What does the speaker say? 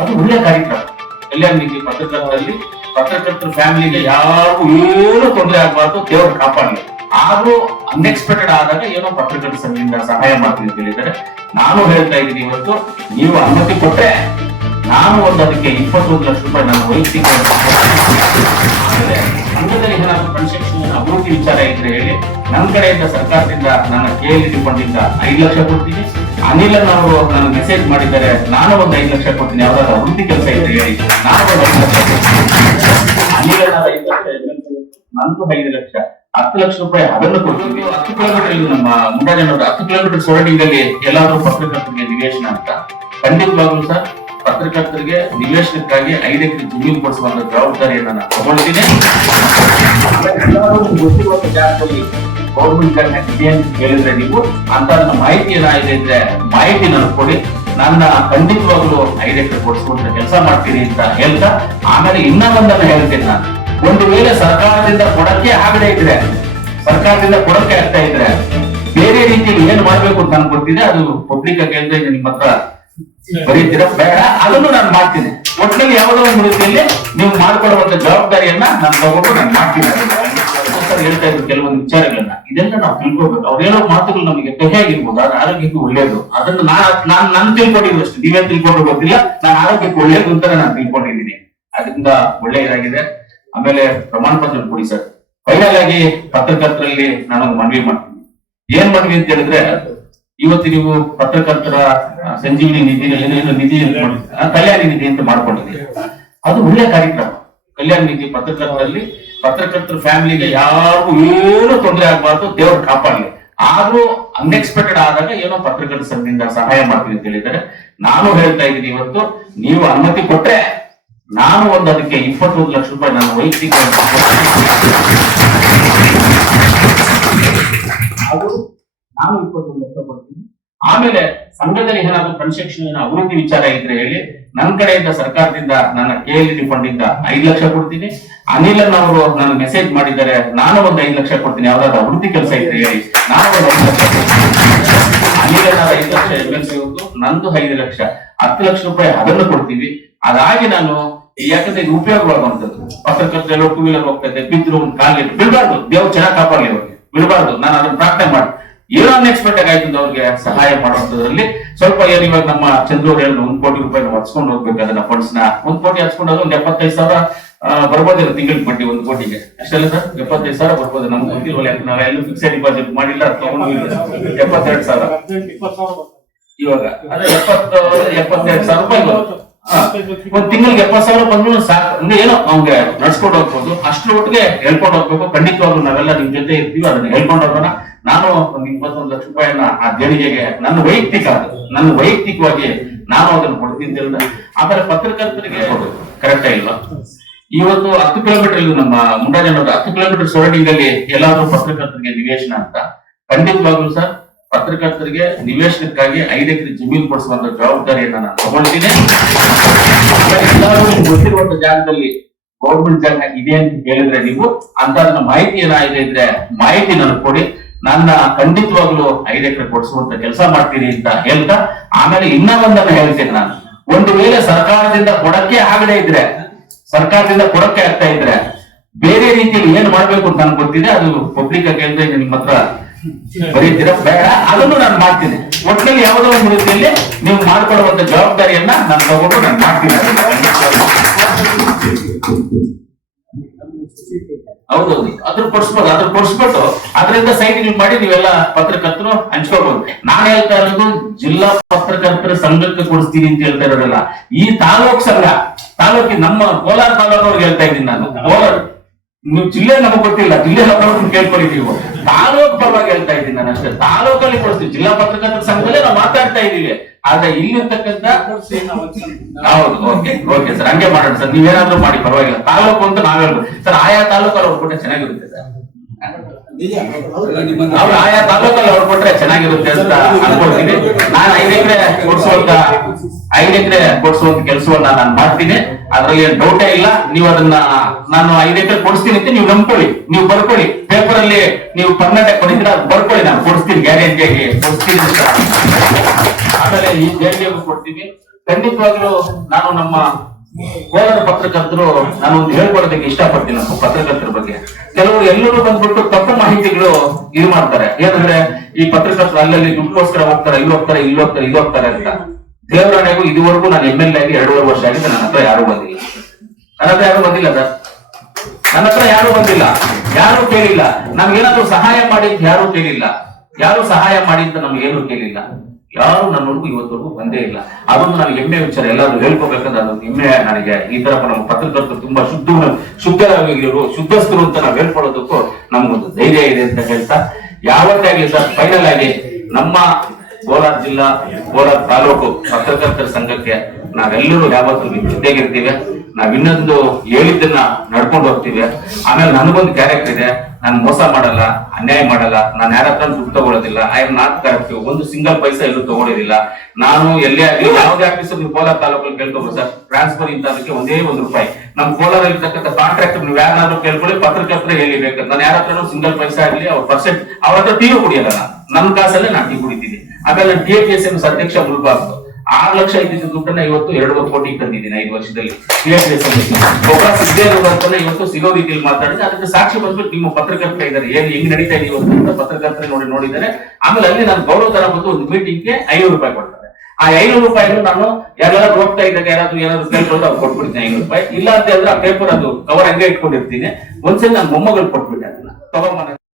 ಅದು ಒಳ್ಳೆ ಕಾರ್ಯಕ್ರಮ. ಕಲ್ಯಾಣ ನಿಧಿ ಪತ್ರಕರ್ತರಲ್ಲಿ ಪತ್ರಕರ್ತರ ಫ್ಯಾಮಿಲಿಗೆ ಯಾರಿಗೂ ಏನು ತೊಂದರೆ ಆಗಬಾರ್ದು, ದೇವರು ಕಾಪಾಡಲಿ. ಆದ್ರೂ ಅನ್ಎಕ್ಸ್ಪೆಕ್ಟೆಡ್ ಆದಾಗ ಏನೋ ಪತ್ರಕರ್ತರ ಸಂಘದಿಂದ ಸಹಾಯ ಮಾಡ್ತೀನಿ ಅಂತ ಹೇಳಿದ್ದಾರೆ. ನಾನು ಹೇಳ್ತಾ ಇದ್ದೀನಿ, ಇವತ್ತು ನೀವು ಅನುಮತಿ ಕೊಟ್ರೆ ನಾನು ಅದಕ್ಕೆ 21 ಲಕ್ಷ ರೂಪಾಯಿ ನನ್ನ ವೈಯಕ್ತಿಕ ಸಂಘದಲ್ಲಿ ಏನಾದ್ರು ಕನ್ಸ್ಟ್ರಕ್ಷನ್ ಅಭಿವೃದ್ಧಿ ವಿಚಾರ ಇದ್ರೆ ಹೇಳಿ. ನನ್ನ ಕಡೆಯಿಂದ ಸರ್ಕಾರದಿಂದ ನನ್ನ KLD ಫಂಡಿಂದ 5 ಲಕ್ಷ ಕೊಡ್ತೀನಿ. ಅನಿಲ್ ಅವರು ನನಗೆ ಮೆಸೇಜ್ ಮಾಡಿದ್ದಾರೆ, ನಾನು ಒಂದು 5 ಲಕ್ಷ ಕೊಡ್ತೀನಿ, ಯಾವ್ದಾದ್ರು ಅಭಿವೃದ್ಧಿ ಕೆಲಸ ಇದ್ರೆ ಹೇಳಿ, ನಾನು ಒಂದು 5 ಲಕ್ಷ ಅನಿಲ್ 5 ಲಕ್ಷ, ನಂದು 5 ಲಕ್ಷ, 10 ಲಕ್ಷ ರೂಪಾಯಿ ಅದನ್ನು ಕೊಡ್ತೀವಿ. 10 ಕಿಲೋಮೀಟರ್ ನಮ್ಮ ಮುಂಡಾಜನವರು 10 ಕಿಲೋಮೀಟರ್ ಸೊರಡಿಂಗ್ ಅಲ್ಲಿ ಎಲ್ಲಾದ್ರೂ ಪತ್ರಕರ್ತರಿಗೆ ನಿವೇಶನ ಅಂತ ಖಂಡಿತವಾಗ್ಲೂ ಸರ್, ಪತ್ರಕರ್ತರಿಗೆ ನಿವೇಶನಕ್ಕಾಗಿ 5 ಎಕರೆ ಜಮೀನು ಕೊಡಿಸುವಂತ ಜವಾಬ್ದಾರಿಯನ್ನು ನಾನು ತಗೊಳ್ತೀನಿ. ಗೊತ್ತಿರುವಂತ ಜಾಗದಲ್ಲಿ ಗೌರ್ಮೆಂಟ್ ಇದೆ ಅಂತ ಹೇಳಿದ್ರೆ ನೀವು ಅಂತ ಮಾಹಿತಿ ಏನಾಗಿದೆ ಇದ್ರೆ ಮಾಹಿತಿ ನನಗೆ ಕೊಡಿ. ನನ್ನ ಖಂಡಿತವಾಗ್ಲೂ 5 ಎಕರೆ ಕೊಡಿಸುವಂತ ಕೆಲಸ ಮಾಡ್ತೀನಿ ಅಂತ ಹೇಳ್ತಾ, ಆಮೇಲೆ ಇನ್ನೊಂದನ್ನ ಹೇಳ್ತೀನಿ ನಾನು, ಒಂದು ವೇಳೆ ಸರ್ಕಾರದಿಂದ ಕೊಡಕ್ಕೆ ಆಗದೆ ಇದ್ರೆ, ಸರ್ಕಾರದಿಂದ ಕೊಡಕ್ಕೆ ಆಗ್ತಾ ಇದ್ರೆ ಬೇರೆ ರೀತಿಯಲ್ಲಿ ಏನ್ ಮಾಡ್ಬೇಕು ಅಂತ ನಾನು ಗೊತ್ತಿದೆ, ಅದು ಪಬ್ಲಿಕ್ ಕೇಳಿದ್ರೆ ನಿಮ್ಮ ಹತ್ರ ಬರೀತೀರ ಬೇಡ, ಅದನ್ನು ನಾನು ಮಾಡ್ತೀನಿ. ಒಟ್ಟಿನಲ್ಲಿ ಯಾವುದೋ ಒಂದು ರೀತಿಯಲ್ಲಿ ನೀವು ಮಾಡ್ಕೊಳ್ಳುವಂತ ಜವಾಬ್ದಾರಿಯನ್ನ ನಾನು ತಗೊಂಡು ನಾನು ಮಾಡ್ತೀನಿ. ಹೇಳ್ತಾ ಇದ್ರು ಕೆಲವೊಂದು ವಿಚಾರಗಳನ್ನ, ಇದೆಲ್ಲ ನಾವು ತಿಳ್ಕೊಬೇಕು. ಅವ್ರು ಹೇಳೋ ಮಾತುಗಳು ನಮಗೆ ಕಹಿಯಾಗಿರ್ಬೋದು, ಅದು ಆರೋಗ್ಯಕ್ಕೆ ಒಳ್ಳೇದು. ಅದನ್ನು ನಾನು ತಿಳ್ಕೊಂಡಿದ್ರು ಅಷ್ಟೇ, ನೀವೇನ್ ತಿಳ್ಕೊಂಡು ಗೊತ್ತಿಲ್ಲ. ನಾನು ಆರೋಗ್ಯಕ್ಕೆ ಒಳ್ಳೇದು ಅಂತ ನಾನು ತಿಳ್ಕೊಂಡಿದ್ದೀನಿ, ಅದರಿಂದ ಒಳ್ಳೆಯದಾಗಿದೆ. ಆಮೇಲೆ ಪ್ರಮಾಣ ಪತ್ರ ಕೊಡಿ ಸರ್. ಫೈನಲ್ ಆಗಿ ಪತ್ರಕರ್ತರಲ್ಲಿ ನಾನೊಂದು ಮನವಿ ಮಾಡ್ತೀನಿ. ಏನ್ ಮನವಿ ಅಂತ ಹೇಳಿದ್ರೆ, ಇವತ್ತು ನೀವು ಪತ್ರಕರ್ತರ ಸಂಜೀವಿನಿ ನಿಧಿ ನಿಧಿ ಕಲ್ಯಾಣ ನಿಧಿ ಅಂತ ಮಾಡ್ಕೊಂಡಿದ್ದೀರಿ. ಅದು ಒಳ್ಳೆ ಕಾರ್ಯಕ್ರಮ. ಕಲ್ಯಾಣ ನಿಧಿ ಪತ್ರಕರ್ತರಲ್ಲಿ ಪತ್ರಕರ್ತರ ಫ್ಯಾಮಿಲಿಗೆ ಯಾರಿಗೂ ಏನು ತೊಂದರೆ ಆಗಬಾರ್ದು, ದೇವರು ಕಾಪಾಡಲಿ. ಆದ್ರೂ ಅನ್ಎಕ್ಸ್ಪೆಕ್ಟೆಡ್ ಆದಾಗ ಏನೋ ಪತ್ರಕರ್ತರ ಸಂಘದಿಂದ ಸಹಾಯ ಮಾಡ್ತೀನಿ ಅಂತ ಹೇಳಿದ್ದಾರೆ. ನಾನು ಹೇಳ್ತಾ ಇದ್ದೀನಿ, ಇವತ್ತು ನೀವು ಅನುಮತಿ ಕೊಟ್ರೆ ನಾನು ಅದಕ್ಕೆ 21 ಲಕ್ಷ ರೂಪಾಯಿ ನನ್ನ ವೈಯಕ್ತಿಕ ನಾನು 21 ಲಕ್ಷ ಕೊಡ್ತೀನಿ. ಆಮೇಲೆ ಸಂಘದಲ್ಲಿ ಏನಾದ್ರು ಕನ್ಸ್ಟ್ರಕ್ಷನ್ ಅಭಿವೃದ್ಧಿ ವಿಚಾರ ಇದ್ರೆ ಹೇಳಿ, ನನ್ನ ಕಡೆಯಿಂದ ಸರ್ಕಾರದಿಂದ ನನ್ನ KLD ಫಂಡಿಂದ 5 ಲಕ್ಷ ಕೊಡ್ತೀನಿ. ಅನಿಲ್ ಅವರು ನನಗೆ ಮೆಸೇಜ್ ಮಾಡಿದ್ದಾರೆ, ನಾನು ಒಂದು 5 ಲಕ್ಷ ಕೊಡ್ತೀನಿ, ಯಾವ್ದಾದ್ರು ಅಭಿವೃದ್ಧಿ ಕೆಲಸ ಇದ್ರೆ ಹೇಳಿ, ನಾನು ಒಂದು 5 ಲಕ್ಷ ಅನಿಲ್ 5 ಲಕ್ಷ MLC ಅವ್ರದ್ದು, ನಂದು 5 ಲಕ್ಷ, 10 ಲಕ್ಷ ರೂಪಾಯಿ ಅದನ್ನು ಕೊಡ್ತೀವಿ. ಅದಾಗಿ ನಾನು, ಯಾಕಂದ್ರೆ ಇದು ಉಪಯೋಗವಾಗುವಂಥದ್ದು, ಪತ್ರಕರ್ತರು 2 ವೀಲರ್ ಹೋಗ್ತಾ ಇದೆ, ಬಿದ್ರು ಒಂದು ಕಾಲಿಗೆ ಬಿಡಬಾರ್ದು, ದೇವ್ರು ಚೆನ್ನಾಗಿ ಕಾಪಾಡಲಿ, ಅವ್ರಿಗೆ ಬಿಡಬಾರ್ದು. ನಾನು ಅದನ್ನ ಪ್ರಾರ್ಥನೆ ಮಾಡಿ ಏನೋ ಅನ್ಎಕ್ಸ್ಪೆಕ್ಟೆಡ್ ಆಯ್ತು ಅವ್ರಿಗೆ ಸಹಾಯ ಮಾಡುವಂತದ್ರಲ್ಲಿ ಸ್ವಲ್ಪ ಏನು, ಇವಾಗ ನಮ್ಮ ಚಂದ್ರವ್ರು ಹೇಳಿದ್ರು 1 ಕೋಟಿ ರೂಪಾಯಿ ನಾವು ಹಚ್ಕೊಂಡು ಹೋಗ್ಬೇಕು. ಅದನ್ನ ಫಂಡ್ಸ್ ನ 1 ಕೋಟಿ ಹಚ್ಕೊಂಡು ಒಂದು 75,000 ಬರ್ಬೋದಿಲ್ಲ ತಿಂಗಳಿಗೆ ಬಡ್ಡಿ 1 ಕೋಟಿಗೆ ಅಷ್ಟೆಲ್ಲ ಸರ್, 75,000 ಬರ್ಬೋದು. ನಮ್ಗೆ ಗೊತ್ತಿಲ್ವಲ್ಲ, ಯಾಕೆ ನಾವೆಲ್ಲೂ ಫಿಕ್ಸೆಡ್ ಡಿಪಾಸಿಟ್ ಮಾಡಿಲ್ಲ, ತಗೊಂಡು 72,000 ಇವಾಗ ಅದೇ 72,000 ರೂಪಾಯಿ ಒಂದ್ ತಿಂಗಳಿಗೆ 70,000 ಬಂದ್ರು ಸಾಕು. ಅಂದ್ರೆ ಏನೋ ಅವ್ಗೆ ನಡ್ಸ್ಕೊಂಡು ಹೋಗ್ಬೋದು, ಅಷ್ಟ್ರ ಒಟ್ಟಿಗೆ ಹೇಳ್ಕೊಂಡು ಹೋಗ್ಬೇಕು. ಖಂಡಿತವಾಗ್ಲು ನಾವೆಲ್ಲ ನಿಮ್ ಜೊತೆ ಇರ್ತೀವಿ, ಅದನ್ನ ಹೇಳ್ಕೊಂಡು ಹೋಗೋಣ. ನಾನು ಒಂದು 21 ಲಕ್ಷ ರೂಪಾಯಿಯನ್ನ ಆ ದೇಣಿಗೆಗೆ ನನ್ನ ವೈಯಕ್ತಿಕವಾಗಿ ನಾನು ಅದನ್ನು ಕೊಡ್ತೀನಿ ಅಂತ. ಆಮೇಲೆ ಪತ್ರಕರ್ತರಿಗೆ ಕರೆಕ್ಟ್ ಇಲ್ವಾ, ಇವತ್ತು 10 ಕಿಲೋಮೀಟರ್ ಇದು ನಮ್ಮ ಮುಂಡಾಜನವರು 10 ಕಿಲೋಮೀಟರ್ ಸೊರಡಿಂಗ್ ಅಲ್ಲಿ ಎಲ್ಲಾದ್ರೂ ಪತ್ರಕರ್ತರಿಗೆ ನಿವೇಶನ ಅಂತ ಖಂಡಿತವಾಗ್ಲು ಸರ್, ಪತ್ರಕರ್ತರಿಗೆ ನಿವೇಶನಕ್ಕಾಗಿ 5 ಎಕರೆ ಜಮೀನು ಕೊಡಿಸುವಂತ ಜವಾಬ್ದಾರಿಯನ್ನ ನಾನು ತಗೊಳ್ತೀನಿ. ಎಲ್ಲರೂ ಗೊತ್ತಿರುವಂತ ಜಾಗದಲ್ಲಿ ಗೌರ್ಮೆಂಟ್ ಜಾಗ ಇದೆ ಅಂತ ಹೇಳಿದ್ರೆ ನೀವು ಅಂತ ಮಾಹಿತಿ ಏನಾಗಿದೆ ಇದ್ರೆ ಮಾಹಿತಿ ನನಗೆ ಕೊಡಿ. ನನ್ನ ಖಂಡಿತವಾಗ್ಲು 5 ಎಕರೆ ಕೊಡಿಸುವಂತ ಕೆಲಸ ಮಾಡ್ತೀನಿ ಅಂತ ಹೇಳ್ತಾ, ಆಮೇಲೆ ಇನ್ನೊಂದನ್ನ ಹೇಳ್ತೀನಿ ನಾನು, ಒಂದು ವೇಳೆ ಸರ್ಕಾರದಿಂದ ಕೊಡಕ್ಕೆ ಆಗದೆ ಇದ್ರೆ, ಸರ್ಕಾರದಿಂದ ಕೊಡಕ್ಕೆ ಆಗ್ತಾ ಇದ್ರೆ ಬೇರೆ ರೀತಿಯಲ್ಲಿ ಏನ್ ಮಾಡ್ಬೇಕು ಅಂತ ನನ್ಗೆ ಗೊತ್ತಿದೆ, ಅದು ಪಬ್ಲಿಕ್ ಕೇಳಿದ್ರೆ ನಿಮ್ಮ ಹತ್ರ ಬರೀತೀರ ಬೇಡ, ಅದನ್ನು ನಾನು ಮಾಡ್ತೀನಿ. ಒಟ್ಟಿನಲ್ಲಿ ಯಾವುದೋ ಒಂದು ರೀತಿಯಲ್ಲಿ ನೀವು ಮಾಡ್ಕೊಳ್ಳುವಂತ ಜವಾಬ್ದಾರಿಯನ್ನ ನಾನು ತಗೊಂಡು ನಾನು ಮಾಡ್ತೀನಿ. ಹೌದೌದು, ಅದ್ರ ಕೊಡಿಸ್ಬಿಟ್ಟು ಅದರಿಂದ ಸೈಟಿಂಗ್ ಮಾಡಿ ನೀವೆಲ್ಲ ಪತ್ರಕರ್ತರು ಹಂಚ್ಕೋಬಹುದು. ನಾನು ಹೇಳ್ತಾ ಇರೋದು ಜಿಲ್ಲಾ ಪತ್ರಕರ್ತರ ಸಂಘಕ್ಕೆ ಕೊಡಿಸ್ತೀನಿ ಅಂತ ಹೇಳ್ತಾ ಇರೋದಲ್ಲ, ಈ ತಾಲೂಕ್ ಸಂಘ, ತಾಲೂಕಿ ನಮ್ಮ ಕೋಲಾರ ತಾಲೂಕವ್ರಿಗೆ ಹೇಳ್ತಾ ಇದ್ದೀನಿ ನಾನು. ಕೋಲಾರ ನೀವು ಜಿಲ್ಲೆ ನಮಗೆ ಗೊತ್ತಿಲ್ಲ, ಜಿಲ್ಲೆ ಕೇಳ್ಕೊಳ್ಳಿ ನೀವು. ತಾಲೂಕ್ ಪರವಾಗಿ ಹೇಳ್ತಾ ಇದ್ದೀನಿ ನಾನು ಅಷ್ಟೇ. ತಾಲೂಕಲ್ಲಿ ಕೊಡಿಸ್ತೀವಿ, ಜಿಲ್ಲಾ ಪತ್ರಕರ್ತರ ಸಂಘದಲ್ಲೇ ನಾವು ಮಾತಾಡ್ತಾ ಇದ್ದೀವಿ. ಆದ್ರೆ ಇಲ್ಲಿರ್ತಕ್ಕಂಥ ಹೌದು, ಓಕೆ ಸರ್, ಹಂಗೆ ಮಾಡೋಣ ಸರ್, ನೀವೇನಾದ್ರೂ ಮಾಡಿ ಪರವಾಗಿಲ್ಲ. ತಾಲೂಕು ಅಂತ ನಾವ್ ಹೇಳ್ಬೋದು ಸರ್, ಆಯಾ ತಾಲೂಕಲ್ಲಿ ಅವ್ರು ಕೊಟ್ಟರೆ ಚೆನ್ನಾಗಿರುತ್ತೆ ಸರ್. ಅವ್ರು ಆಯಾ ತಾಲೂಕಲ್ಲಿ ಅವ್ರು ಕೊಟ್ರೆ ಚೆನ್ನಾಗಿರುತ್ತೆ ಅಂತ ಅನ್ಕೊಳ್ತೀನಿ. ನಾನು 5 ಎಕರೆ ಕೊಡಿಸುವಂತ ಕೆಲಸವನ್ನ ನಾನು ಮಾಡ್ತೀನಿ, ಅದ್ರಲ್ಲಿ ಏನ್ ಡೌಟೇ ಇಲ್ಲ. ನೀವು ಅದನ್ನ ನಾನು 5 ಎಕರೆ ಕೊಡಿಸ್ತೀನಿ ಅಂತ ನೀವು ನಂಬ್ಕೊಳ್ಳಿ, ನೀವು ಬರ್ಕೊಳ್ಳಿ. ಪೇಪರ್ ಅಲ್ಲಿ ನೀವು ಪರ್ಮನೆಂಟ್ ಕೊಡಿದ್ರೆ ಅದು ಬರ್ಕೊಳ್ಳಿ, ನಾನು ಕೊಡಿಸ್ತೀನಿ, ಗ್ಯಾರಂಟಿಯಾಗಿ ಕೊಡಿಸ್ತೀನಿ ಅಂತ. ಆಮೇಲೆ ಈ ದೇಣಿಗೆಗೂ ಕೊಡ್ತೀವಿ. ಖಂಡಿತವಾಗ್ಲೂ ನಾನು ನಮ್ಮ ಕೋಲಾರ ಪತ್ರಕರ್ತರು ನಾನು ಒಂದು ಹೇಳ್ಕೊಡೋದಕ್ಕೆ ಇಷ್ಟಪಡ್ತೀನಿ ನಮ್ಮ ಪತ್ರಕರ್ತರ ಬಗ್ಗೆ. ಕೆಲವರು ಎಲ್ಲರೂ ಬಂದ್ಬಿಟ್ಟು ತಪ್ಪು ಮಾಹಿತಿಗಳು ಇದು ಮಾಡ್ತಾರೆ. ಏನಂದ್ರೆ ಈ ಪತ್ರಕರ್ತರು ಅಲ್ಲಲ್ಲಿ ದುಡ್ಡುಗೋಸ್ಕರ ಹೋಗ್ತಾರೆ, ಇಲ್ಲಿ ಹೋಗ್ತಾರೆ, ಇಲ್ಲಿ ಹೋಗ್ತಾರೆ, ಇಲ್ಲಿ ಹೋಗ್ತಾರೆ ಅಂತ. ದೇವರಾಣೆಗೂ ಇದುವರೆಗೂ ನಾನು MLA ಆಗಿ 2.5 ವರ್ಷ ಆಗಿದೆ, ನನ್ನ ಹತ್ರ ಯಾರು ಬಂದಿಲ್ಲ. ನನ್ನ ಹತ್ರ ಯಾರು ಬಂದಿಲ್ಲ ಸರ್, ನನ್ನ ಹತ್ರ ಯಾರು ಬಂದಿಲ್ಲ, ಯಾರು ಕೇಳಿಲ್ಲ. ನಮ್ಗೇನಾದ್ರು ಸಹಾಯ ಮಾಡಿ ಅಂತ ಯಾರು ಕೇಳಿಲ್ಲ, ಯಾರು ಸಹಾಯ ಮಾಡಿ ಅಂತ ನಮ್ಗೇನು ಕೇಳಿಲ್ಲ. ಯಾರು ನನ್ನವರೆಗೂ ಇವತ್ತವರೆಗೂ ಬಂದೇ ಇಲ್ಲ. ಅದೊಂದು ನನಗೆ ಹೆಮ್ಮೆ ವಿಚಾರ, ಎಲ್ಲರೂ ಹೇಳ್ಕೋಬೇಕಂದ್ರೆ ಅದೊಂದು ಹೆಮ್ಮೆ ನನಗೆ. ಈ ತರ ನಮ್ಮ ಪತ್ರಕರ್ತರು ತುಂಬಾ ಶುದ್ಧರಾಗಿರೋರು, ಶುದ್ಧಸ್ಥರು ಅಂತ ನಾವು ಹೇಳ್ಕೊಳ್ಳೋದಕ್ಕೂ ನಮ್ಗೊಂದು ಧೈರ್ಯ ಇದೆ ಅಂತ ಹೇಳ್ತಾ, ಯಾವತ್ತೇ ಆಗ್ಲಿ ಸರ್, ಫೈನಲ್ ಆಗಿ ನಮ್ಮ ಕೋಲಾರ ಜಿಲ್ಲಾ, ಕೋಲಾರ ತಾಲೂಕು ಪತ್ರಕರ್ತರ ಸಂಘಕ್ಕೆ ನಾವೆಲ್ಲರೂ ಯಾವತ್ತೂ ಜೊತೆಗಿರ್ತೀವಿ. ನಾವ್ ಇನ್ನೊಂದು ಹೇಳಿದ್ದನ್ನ ನಡ್ಕೊಂಡು ಹೋಗ್ತೀವಿ. ಆಮೇಲೆ ನನಗೊಂದು ಕ್ಯಾರೆಕ್ಟರ್ ಇದೆ, ನಾನು ಮೋಸ ಮಾಡಲ್ಲ, ಅನ್ಯಾಯ ಮಾಡಲ್ಲ, ನಾನು ಯಾರ ಹತ್ರ ದುಡ್ಡು ತಗೊಳ್ಳೋದಿಲ್ಲ. ಐ ಆಮ್ ನಾಟ್ ಕರೆಕ್ಟ್, ಒಂದು ಸಿಂಗಲ್ ಪೈಸಾ ಎಲ್ಲೂ ತಗೊಳ್ಳೋದಿಲ್ಲ. ನಾನು ಎಲ್ಲೇ ಆಗಲಿ ಯಾವುದೇ ಆಫೀಸ್ ನೀವು ಕೋಲಾರ ತಾಲೂಕಲ್ಲಿ ಕೇಳ್ಕೋಬಹುದು ಸರ್, ಟ್ರಾನ್ಸ್ಫರ್ ಇಂತ ಅದಕ್ಕೆ ಒಂದೇ ₹1. ನಮ್ ಕೋಲಾರ ಇರ್ತಕ್ಕಂಥ ಕಾಂಟ್ರಾಕ್ಟ್ ನೀವು ಯಾರನ್ನಾದ್ರೂ ಕೇಳ್ಕೊಳ್ಳಿ, ಪತ್ರಕರ್ತರೆ ಹೇಳಿಬೇಕು. ನಾನು ಯಾರ ಹತ್ರ ಸಿಂಗಲ್ ಪೈಸಾ ಆಗಲಿ ಅವ್ರ ಪರ್ಸೆಂಟ್ ಅವ್ರ ಹತ್ರ ಟೀ ಕುಡಿಯಲ್ಲ, ನನ್ನ ಕಾಸಲ್ಲೇ ನಾನು ಟೀ ಕುಡಿತೀನಿ. ಆಮೇಲೆ TFSMS ಅಧ್ಯಕ್ಷ ಮುಲ್ಬಾಗ್ದು 6 ಲಕ್ಷ ಇದ್ದಿದ್ದು ದುಡ್ಡನ್ನ ಇವತ್ತು 2.5 ಕೋಟಿ ತಂದಿದ್ದೀನಿ 5 ವರ್ಷದಲ್ಲಿ. ಒಬ್ಬ ಸಿದ್ದೇಗೌಡ ಅಂತಾನೆ ಇವತ್ತು ಸಿಗೋ ರೀತಿಯಲ್ಲಿ ಮಾತಾಡಿದ್ರೆ ಅದಕ್ಕೆ ಸಾಕ್ಷಿ ಬಂದ್ಬಿಟ್ಟು ನಿಮ್ಮ ಪತ್ರಕರ್ತರ ಇದ್ದಾರೆ, ಏನ್ ಹೆಂಗ್ ನಡೀತಾ ಇದೆ ಇವತ್ತು ಅಂತ ಪತ್ರಕರ್ತರೆ ನೋಡಿದ್ದಾರೆ. ಆಮೇಲೆ ಅಲ್ಲಿ ನಾನು ಗೌರವ ತರ ಬಂದು ಒಂದು ಮೀಟಿಂಗ್ಗೆ ₹500 ಕೊಡ್ತಾರೆ. ಆ ₹500 ನಾನು ಯಾರು ಹೋಗ್ತಾ ಇದ್ದಾಗ ಏನಾದ್ರು ಕೇಳ್ಕೊಂಡು ಅವ್ರು ಕೊಟ್ಬಿಡ್ತೀನಿ ₹500. ಇಲ್ಲ ಅಂತ ಹೇಳಿದ್ರೆ ಆ ಪೇಪರ್ ಅದು ಕವರ್ ಹಂಗೆ ಇಟ್ಕೊಂಡಿರ್ತೀನಿ. ಒಂದ್ಸಲ ನಾನು ಮೊಮ್ಮಗಳು ಕೊಟ್ಬಿಟ್ಟೆ, ಅದನ್ನ ತಗೊಂಬ